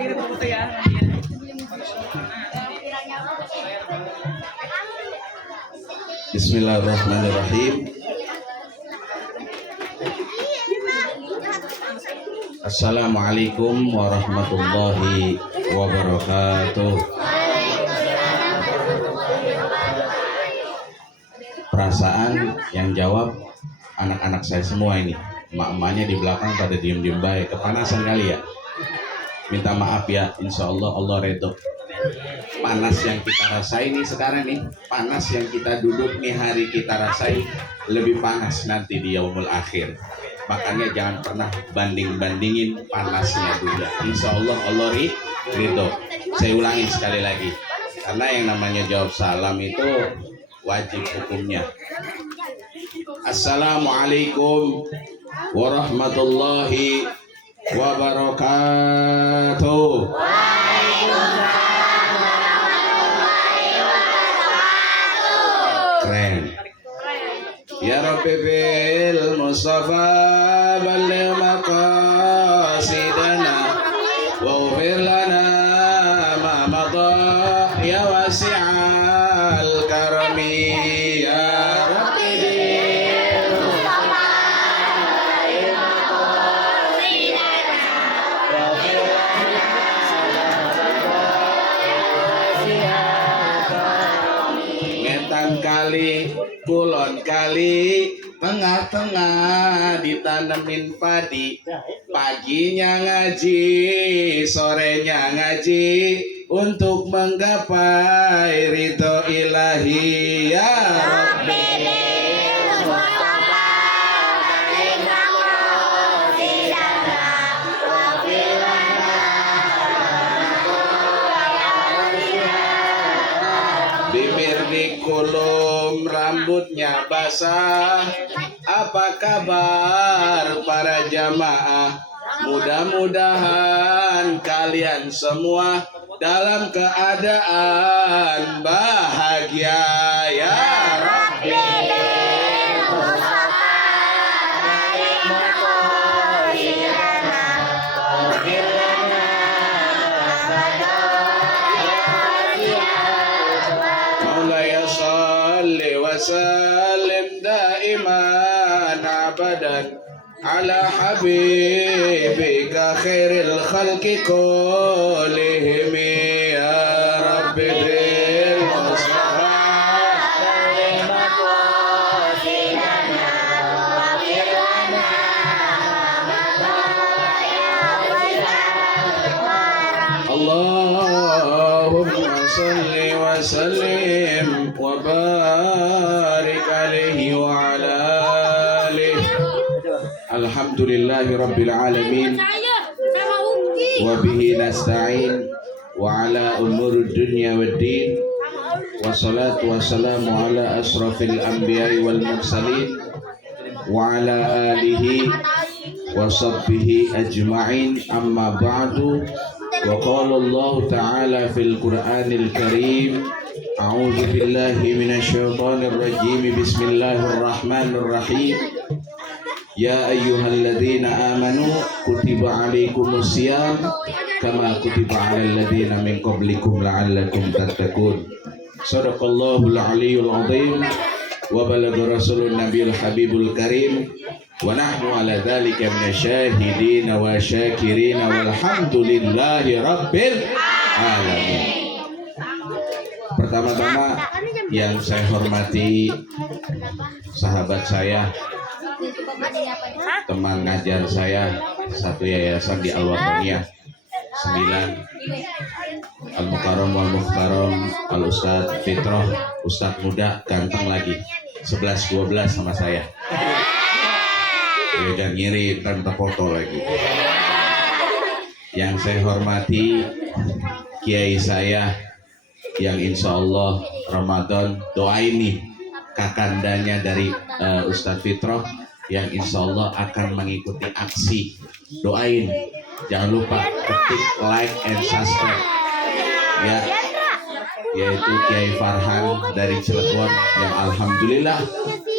Bismillahirrahmanirrahim. Assalamualaikum warahmatullahi wabarakatuh. Perasaan yang jawab anak-anak saya semua ini. Emak-emaknya di belakang pada diem-diem baik. Kepanasan kali ya. Minta maaf ya, insya Allah Allah redho. Panas yang kita rasain nih sekarang nih, panas yang kita duduk nih hari kita rasain lebih panas nanti di yaumul akhir. Makanya jangan pernah banding-bandingin panasnya dunia. Insya Allah Allah ridho. Saya ulangin sekali lagi, karena yang namanya jawab salam itu wajib hukumnya. Assalamualaikum warahmatullahi wabarakatuh. Keren. Ya Rabbi bil Mustafa balligh maqasidana waghfir lana ma madha ya wasi'al karami ya Rabbi bil Mustafa balligh maqasidana waghfir lana ngetan kali kulon kali tengah-tengah ditanemin padi, paginya ngaji sorenya ngaji untuk menggapai ridho ilahi ya Rabbi. Bibir dikulum, rambutnya basah. Apa kabar para jamaah? Mudah-mudahan kalian semua dalam keadaan bahagia ya Rabbi. Wasallim daiman abadan ala habibika khairil khalqi kullihim ya Rabbi bil Mustafa balligh maqasidana waghfir lana Allahumma salli wa sallim wa barik alaihi wa ala alihi. Alhamdulillahi rabbil alamin wa bihi nasta'in wa ala umuri dunya waddin wa salatu wa salamu ala asrafil anbiya'i wal mursalin wa ala alihi wa sahbihi ajma'in amma ba'du. Wa qala Allah ta'ala fil Qur'anil Karim a'udzu billahi minasyaitonir rajim bismillahir rahim ya ayyuhalladzina amanu kutiba alaikumus syiyam kama kutiba alal ladzina min qablikum la'allakum tattaqun. Shadaqallahul aliyyul azim wa balagha rasulun nabiyul habibul karim wa nahnu ala dzalika minasyahidin wa syakirin walhamdulillahi rabbil alamin. Pertama-tama yang saya hormati sahabat saya, teman ngajar saya satu yayasan di Al-Wataniyah 9 Al-Mukarram wal Mukhtaram Al-Ustadz Fitroh, Ustadz muda ganteng lagi 11-12 sama saya. Ya jangan ngiri tanpa foto lagi. Yang saya hormati kiai saya yang insya Allah Ramadan doain nih kakandanya dari Ustadz Fitroh yang insya Allah akan mengikuti aksi. Doain, jangan lupa ketik like and subscribe ya, yaitu Kiai Farhan dari Cilegon yang alhamdulillah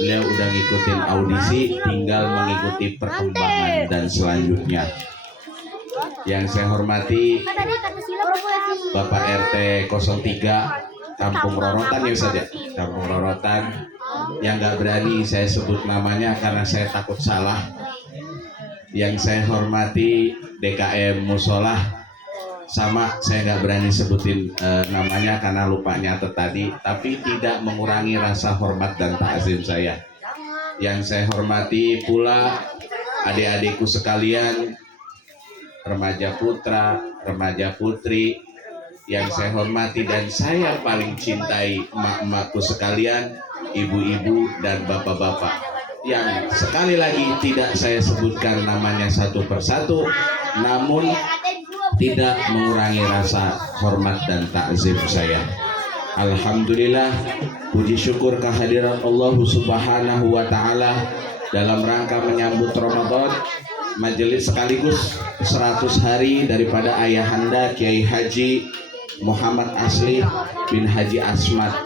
beliau udah ngikutin audisi, tinggal mengikuti perkembangan dan selanjutnya. Yang saya hormati Bapak RT 03 Kampung Rorotan ya Ustaz ya, Kampung Rorotan, yang nggak berani saya sebut namanya karena saya takut salah. Yang saya hormati DKM Musolah, sama saya nggak berani sebutin namanya karena lupa nyatet tadi, tapi tidak mengurangi rasa hormat dan takzim saya. Yang saya hormati pula adik-adikku sekalian, remaja putra, remaja putri, yang saya hormati dan saya paling cintai emak-emakku sekalian, ibu-ibu dan bapak-bapak, yang sekali lagi tidak saya sebutkan namanya satu persatu, namun tidak mengurangi rasa hormat dan takzim saya. Alhamdulillah, puji syukur kehadiran Allah Subhanahu wa Ta'ala dalam rangka menyambut Ramadan, majelis sekaligus 100 hari daripada ayahanda Kiai Haji Muhammad Asli bin Haji Asmat.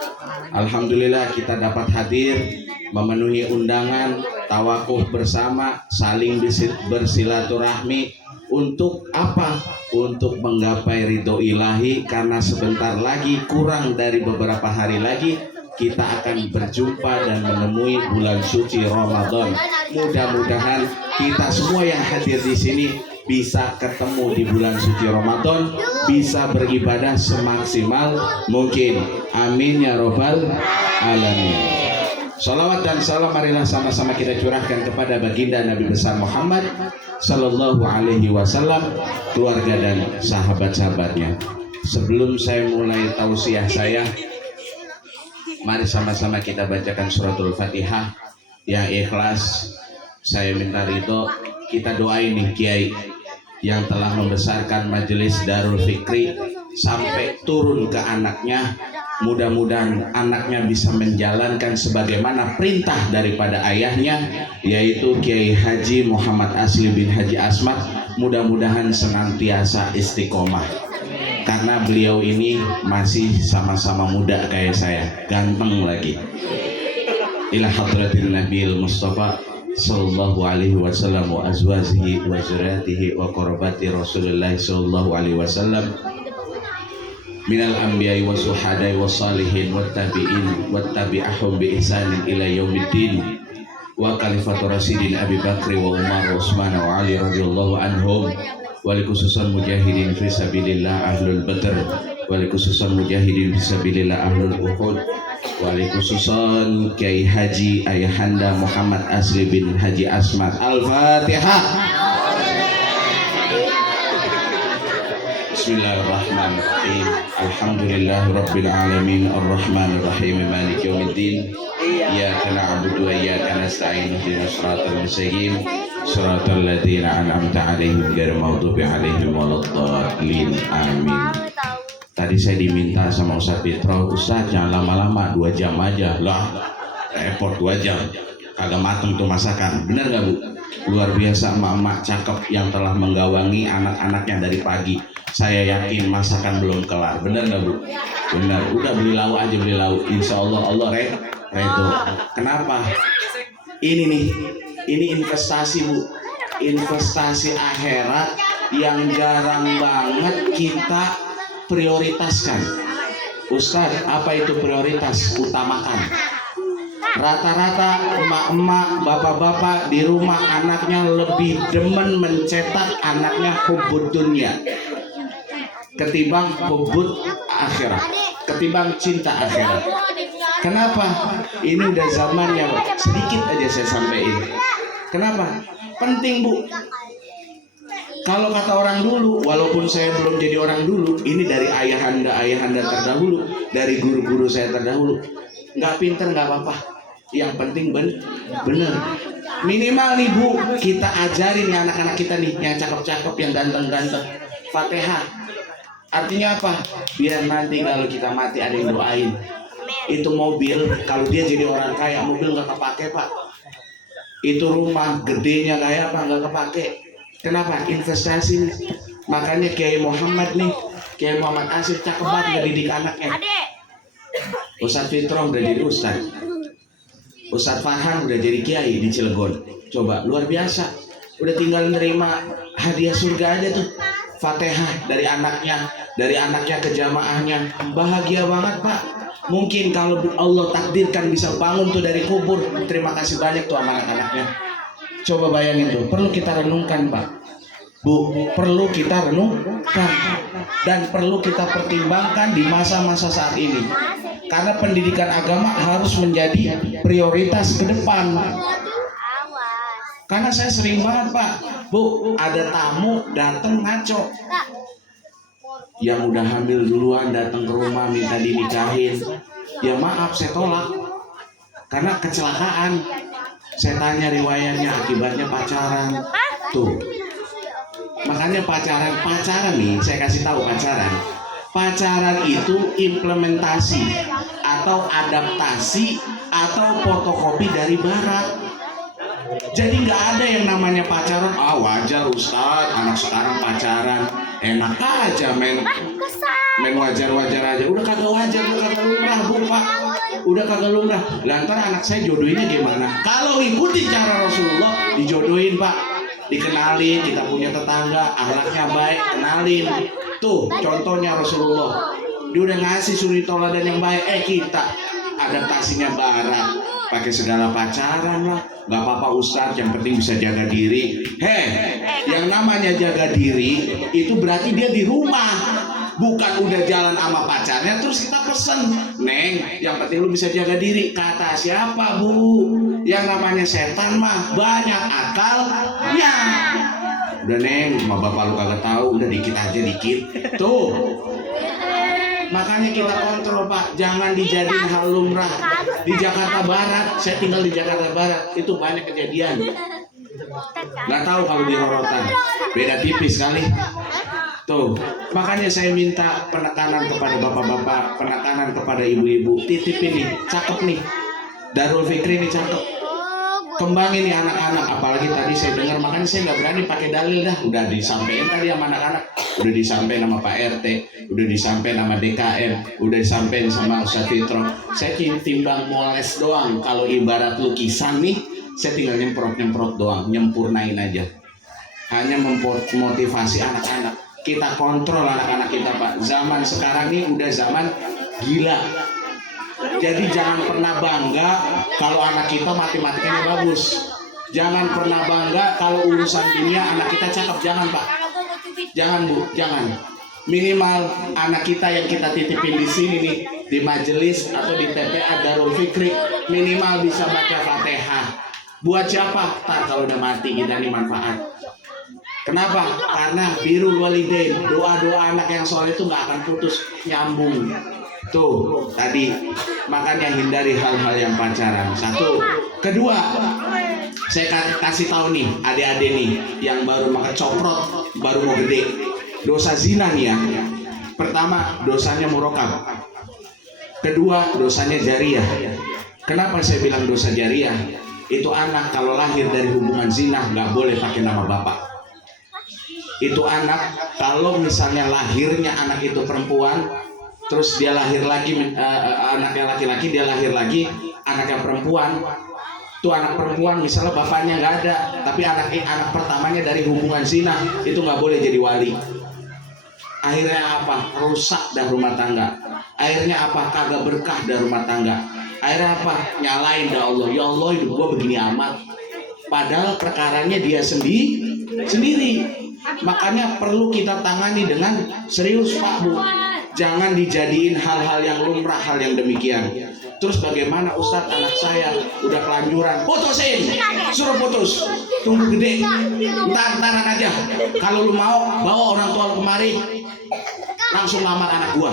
Alhamdulillah kita dapat hadir memenuhi undangan, tawakuf bersama, saling bersilaturahmi. Untuk apa? Untuk menggapai ridho ilahi, karena sebentar lagi, kurang dari beberapa hari lagi, kita akan berjumpa dan menemui bulan suci Ramadan. Mudah-mudahan kita semua yang hadir di sini bisa ketemu di bulan suci Ramadan, bisa beribadah semaksimal mungkin. Amin ya robbal alamin. Salawat dan salam marilah sama-sama kita curahkan kepada baginda Nabi besar Muhammad Sallallahu Alaihi Wasallam, keluarga dan sahabat-sahabatnya. Sebelum saya mulai tausiah saya, mari sama-sama kita bacakan suratul Fatihah yang ikhlas. Saya minta ridho, kita doain nih Kiai yang telah membesarkan majelis Darul Fikri sampai turun ke anaknya. Mudah-mudahan anaknya bisa menjalankan sebagaimana perintah daripada ayahnya, yaitu Kiai Haji Muhammad Asli bin Haji Asmat. Mudah-mudahan senantiasa istiqomah, karena beliau ini masih sama-sama muda kayak saya, ganteng lagi. Ila hadratin Nabil Mustafa sallallahu alaihi wasallam wa azwajihi wa zuriyatihi wa qurabati Rasulullah sallallahu alaihi wasallam minal anbiya'i wa suhada'i wa salihin wa tabi'in wa tabi'ahum bi ihsanin ila yaumiddin wa khalifatu rasidin Abi Bakri wa Umar wa Utsman wa Ali radhiyallahu anhum, wali khususan mujahidin fi sabilillah ahlul badr, wali khususan mujahidin fi sabilillah ahlul uhud, wali khususan Kiai Haji Ayahanda Muhammad Asli bin Haji Asmat. Al-Fatihah. Bismillahirrahmanirrahim. Alhamdulillahirabbil alamin arrahmanir rahim maliki yaumiddin. Iyyaka na'budu wa iyyaka nasta'in ihdinas siratal mustaqim siratal ladzina an'amta 'alaihim ghairil maghdubi 'alaihim waladdallin. Amin. Tadi saya diminta sama Ustaz Fitro, Ustaz jangan lama-lama, 2 jam aja. Lah, repot 2 jam. Kagak mateng tuh masakan. Bener gak Bu? Luar biasa emak-emak cakep yang telah menggawangi anak-anaknya dari pagi. Saya yakin masakan belum kelar. Bener gak Bu? Bener. Udah beli lauk aja, beli lauk. Insya Allah Allah redo. Kenapa? Ini nih, ini investasi Bu. Investasi akhirat yang jarang banget kita prioritaskan. Ustadz, apa itu prioritas? Utamakan. Rata-rata emak-emak, bapak-bapak di rumah anaknya lebih demen mencetak anaknya hubbud dunia ketimbang hubbud akhirat, ketimbang cinta akhirat. Kenapa? Ini udah zamannya, sedikit aja saya sampaikan. Kenapa? Penting Bu. Kalau kata orang dulu, walaupun saya belum jadi orang dulu, ini dari ayahanda terdahulu, dari guru-guru saya terdahulu. Nggak pinter nggak apa-apa, yang penting bener. Minimal nih Bu, kita ajarin nih anak-anak kita nih, yang cakep-cakep, yang ganteng-ganteng, Fatihah. Artinya apa? Biar nanti kalau kita mati ada yang doain. Itu mobil, kalau dia jadi orang kaya, mobil nggak kepake Pak. Itu rumah gedenya kayak apa, nggak kepake. Kenapa? Investasi nih. Makanya Kiai Muhammad nih, Kiai Muhammad Asif cakep banget ngedidik anaknya. Ustadz Fitro udah jadi Ustadz, Ustadz Farhan udah jadi Kiai di Cilegon. Coba luar biasa. Udah tinggal nerima hadiah surga aja tuh. Fatihah dari anaknya ke jamaahnya. Bahagia banget Pak. Mungkin kalau Allah takdirkan bisa bangun tuh dari kubur, terima kasih banyak tuh sama anak-anaknya. Coba bayangin tuh, perlu kita renungkan Pak, Bu, perlu kita renungkan dan perlu kita pertimbangkan di masa-masa saat ini. Karena pendidikan agama harus menjadi prioritas ke depan. Karena saya sering banget Pak, Bu, ada tamu datang ngaco. Yang udah hamil duluan datang ke rumah minta dinikahin. Ya maaf, saya tolak. Karena kecelakaan. Saya tanya riwayatnya, akibatnya pacaran. Tuh. Makanya pacaran nih, saya kasih tahu pacaran. Pacaran itu implementasi atau adaptasi atau fotokopi dari barat. Jadi nggak ada yang namanya pacaran. Wajar Ustadz, anak sekarang pacaran enak aja main wajar-wajar aja. Udah kagak wajar, udah kagak lumrah Bu Pak. Udah kagak lumrah. Lantar anak saya jodohinnya gimana? Kalau ikuti cara Rasulullah, dijodohin Pak. Dikenalin, kita punya tetangga, akhlaknya baik, kenalin. Tuh contohnya Rasulullah. Dia udah ngasih suri toladan yang baik. Kita adaptasinya barat, pakai segala pacaran lah. Gak apa-apa Ustadz, yang penting bisa jaga diri. Yang namanya jaga diri itu berarti dia di rumah, bukan udah jalan sama pacarnya terus kita pesen, Neng, yang penting lu bisa jaga diri. Kata siapa Bu? Yang namanya setan mah banyak akalnya. Udah Neng, sama bapak lu kagak tahu, udah dikit aja dikit. Tuh. Makanya kita kontrol Pak, jangan dijadiin hal lumrah. Di Jakarta Barat, saya tinggal di Jakarta Barat, itu banyak kejadian. Nggak tahu kalau di Rorotan, beda tipis kali. Tuh, makanya saya minta penekanan kepada bapak-bapak, penekanan kepada ibu-ibu. Titip ini, cakep nih. Darul Fikri ini cakep. Kembangin nih anak-anak, apalagi tadi saya dengar, makanya saya nggak berani pakai dalil dah. Udah disampaikan tadi sama anak-anak, udah disampaikan sama Pak RT, udah disampaikan sama DKM, udah disampaikan sama Ustadz Fitro. Saya timbang moles doang. Kalau ibarat lukisan nih, saya tinggal nyemprot doang, nyempurnain aja. Hanya memotivasi anak-anak. Kita kontrol anak-anak kita Pak. Zaman sekarang ini udah zaman gila. Jadi jangan pernah bangga kalau anak kita matematikanya bagus. Jangan pernah bangga kalau urusan dunia anak kita cakep. Jangan Pak. Jangan Bu, jangan. Minimal anak kita yang kita titipin di sini nih, di majelis atau di TPA Darul Fikri, minimal bisa baca Fatihah. Buat siapa? Tar kalau udah mati kita nih manfaat. Kenapa? Karena birrul walidain, doa-doa anak yang soleh itu nggak akan putus, nyambung. Tuh tadi, makanya hindari hal-hal yang pacaran. Satu. Kedua, saya kasih tahu nih adik-adik nih yang baru makan coprot, baru mau gede. Dosa zina nih ya. Pertama, dosanya murokab. Kedua, dosanya jariah. Kenapa saya bilang dosa jariah? Itu anak kalau lahir dari hubungan zina nggak boleh pakai nama bapak. Itu anak kalau misalnya lahirnya anak itu perempuan, terus dia lahir lagi anaknya laki-laki, dia lahir lagi anaknya perempuan. Tuh anak perempuan misalnya bapaknya nggak ada, tapi anak pertamanya dari hubungan zina, itu nggak boleh jadi wali. Akhirnya apa? Rusak dah rumah tangga. Akhirnya apa? Kagak berkah dah rumah tangga. Akhirnya apa? Nyalain dah Allah. Ya Allah, hidup gua begini amat. Padahal perkaranya dia sendiri. Makanya perlu kita tangani dengan serius Pak Bu. Jangan dijadiin hal-hal yang lumrah, hal yang demikian. Terus bagaimana Ustadz, anak saya udah kelanjuran, putusin, suruh putus, tunggu gede, ntar-ntaran aja. Kalau lu mau bawa orang tua lu kemari, langsung lamar anak gua.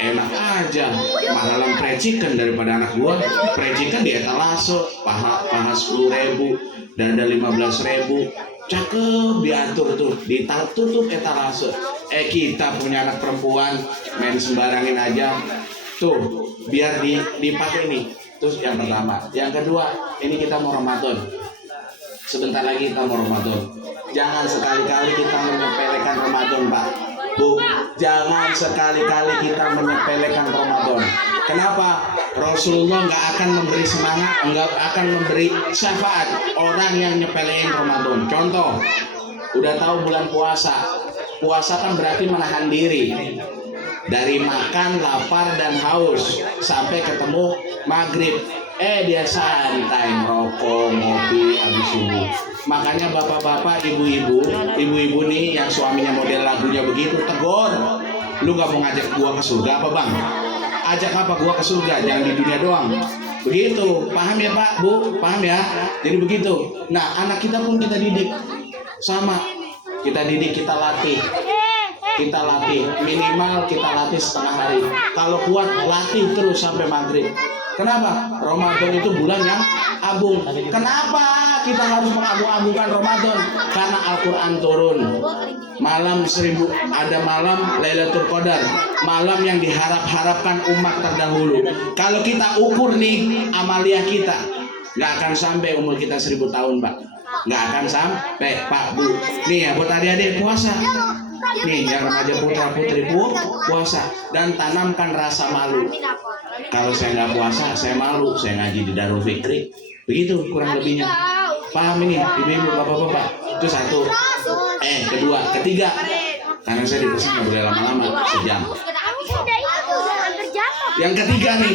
Enak aja, mahalan precikan daripada anak gua. Precikan di etalase, paha 10.000, dada 15.000, cakep, diatur tuh, ditutup etalase. Kita punya anak perempuan, main sembarangin aja. Tuh, biar dipakai nih. Terus yang pertama. Yang kedua, ini kita mau Ramadan. Sebentar lagi kita mau Ramadan. Jangan sekali-kali kita menyepelekan Ramadan, Pak. Bu, jangan sekali-kali kita menyepelekan Ramadan. Kenapa? Rasulullah nggak akan memberi semangat, nggak akan memberi syafaat orang yang nyepelein Ramadan. Contoh, udah tahu bulan puasa, Puasa kan berarti menahan diri dari makan, lapar, dan haus sampai ketemu maghrib. Dia santai merokok, ngopi habis subuh. Makanya bapak-bapak, ibu-ibu nih yang suaminya model lagunya begitu, tegur. Lu gak mau ngajak gua ke surga apa bang? Ajak apa gua ke surga, jangan di dunia doang. Begitu, paham ya Pak, Bu? Paham ya? Jadi begitu. Nah, anak kita pun kita didik sama. Kita didik, kita latih. Kita latih, minimal kita latih setengah hari. Kalau kuat, latih terus sampai maghrib. Kenapa? Ramadan itu bulan yang agung. Kenapa kita harus mengagung-agungkan Ramadan? Karena Al-Quran turun. Malam 1000, ada malam Lailatul Qadar, malam yang diharap-harapkan umat terdahulu. Kalau kita ukur nih amalia kita, nggak akan sampai umur kita 1000 tahun, Pak. Nggak akan sampai, Pak, Bu. Nih ya, buat adik-adik puasa. Nih, yang remaja putra putri puasa dan tanamkan rasa malu. Kalau saya nggak puasa, saya malu. Saya ngaji di Darul Fikri. Begitu kurang lebihnya. Paham ini, ibu-ibu, bapak-bapak. Itu satu. Kedua, ketiga. Karena saya di sini nggak boleh lama-lama, sejam. Yang ketiga nih,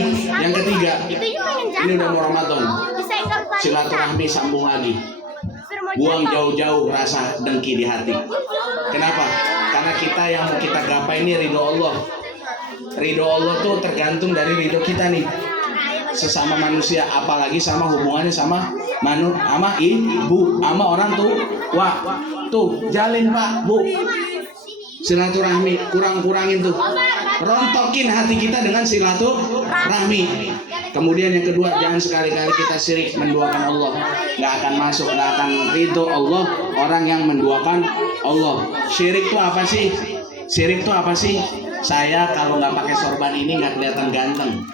ini udah mau Ramadan. Silaturahmi sambung lagi. Buang jauh-jauh rasa dengki di hati. Kenapa? Karena kita yang mau kita gapai ini ridho Allah. Ridho Allah tuh tergantung dari ridho kita nih, sesama manusia, apalagi sama hubungannya sama ibu, sama orang tuh. Wah, tuh jalin Pak, Bu. Silaturahmi, kurang-kurangin tuh. Rontokin hati kita dengan silaturahmi. Kemudian yang kedua, jangan sekali-kali kita syirik menduakan Allah. Nggak akan masuk, nggak akan ridho Allah orang yang menduakan Allah. Syirik itu apa sih? Syirik itu apa sih? Saya kalau nggak pakai sorban ini nggak kelihatan ganteng.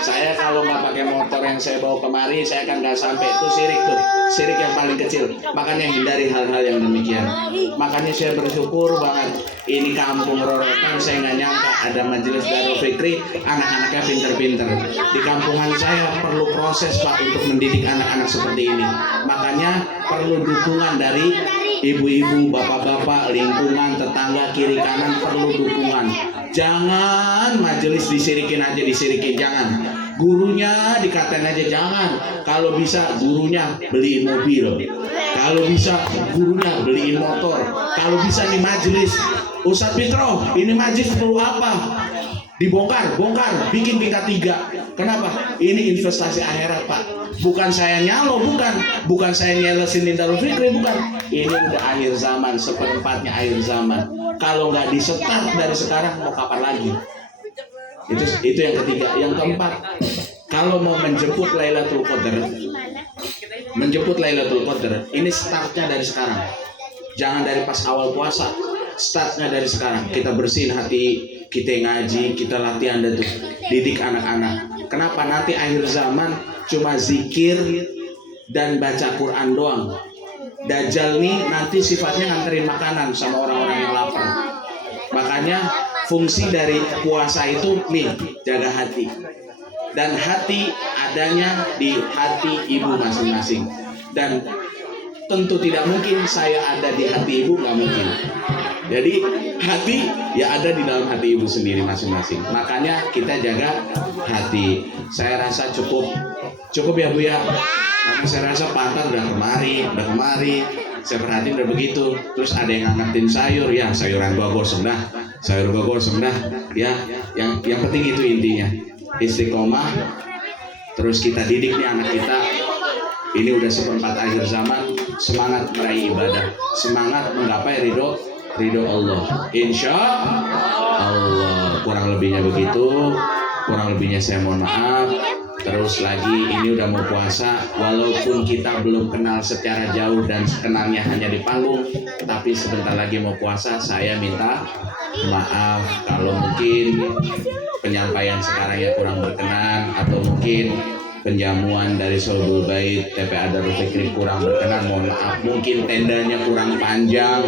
Saya kalau nggak pakai motor yang saya bawa kemari, saya akan nggak sampai. Itu syirik tuh, syirik yang paling kecil. Makanya hindari hal-hal yang demikian. Makanya saya bersyukur banget. Ini kampung Rorotan, saya nggak nyangka ada majelis Darul Fikri, anak-anaknya pinter-pinter. Di kampungan saya perlu proses Pak untuk mendidik anak-anak seperti ini. Makanya perlu dukungan dari ibu-ibu, bapak-bapak, lingkungan, tetangga, kiri kanan, perlu dukungan. Jangan majelis disirikin aja, jangan. Gurunya dikatain aja, jangan. Kalau bisa gurunya beliin mobil. Kalau bisa gurunya beliin motor. Kalau bisa nih majelis, Ustadz Fitro, ini majelis perlu apa? Dibongkar, bikin tingkat 3. Kenapa? Ini investasi akhirat Pak. Bukan saya nyalo, bukan saya nyelesin di Darul Fikri, bukan. Ini udah akhir zaman, seperempatnya akhir zaman. Kalau nggak disetat dari sekarang, mau kapan lagi? Itu yang ketiga. Yang keempat, kalau mau menjemput Lailatul Qadar, ini startnya dari sekarang. Jangan dari pas awal puasa. Startnya dari sekarang. Kita bersihin hati, kita ngaji, kita latihan dan tuh didik anak-anak. Kenapa? Nanti akhir zaman cuma zikir dan baca Quran doang. Dajjal nih nanti sifatnya nganterin makanan sama orang-orang yang lapar. Makanya fungsi dari puasa itu nih, jaga hati. Dan hati adanya di hati ibu masing-masing. Dan tentu tidak mungkin saya ada di hati ibu, nggak mungkin. Jadi hati ya ada di dalam hati ibu sendiri masing-masing. Makanya kita jaga hati. Saya rasa cukup ya Bu ya. Karena saya rasa pantat udah kemari. Saya perhatiin udah begitu. Terus ada yang ngangetin sayur, ya sayuran bagos sayur bagos ya. Yang penting itu intinya. Istiqomah. Terus kita didik nih anak kita. Ini udah seperempat akhir zaman. Semangat meraih ibadah, semangat menggapai ridho Allah. Insya Allah. Kurang lebihnya begitu. Kurang lebihnya saya mohon maaf. Terus lagi ini udah mau puasa. Walaupun kita belum kenal secara jauh dan kenalnya hanya di panggung, tapi sebentar lagi mau puasa. Saya minta maaf kalau mungkin penyampaian sekarang ya kurang berkenan, atau mungkin penjamuan dari Sohibul Bait TPA Darul Fikri kurang berkenan, mohon maaf. Mungkin tendanya kurang panjang,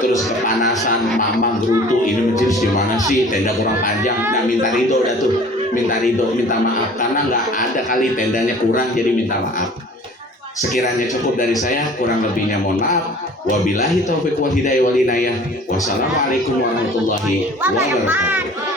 terus kepanasan, mama gerutu, ini majelis gimana sih, tenda kurang panjang. Nah, minta ridho dah tuh, minta maaf karena nggak ada kali tendanya kurang, jadi minta maaf. Sekiranya cukup dari saya, kurang lebihnya mohon maaf. Wabillahi taufiq wal hidayah wal inayah. Wassalamualaikum warahmatullahi wabarakatuh.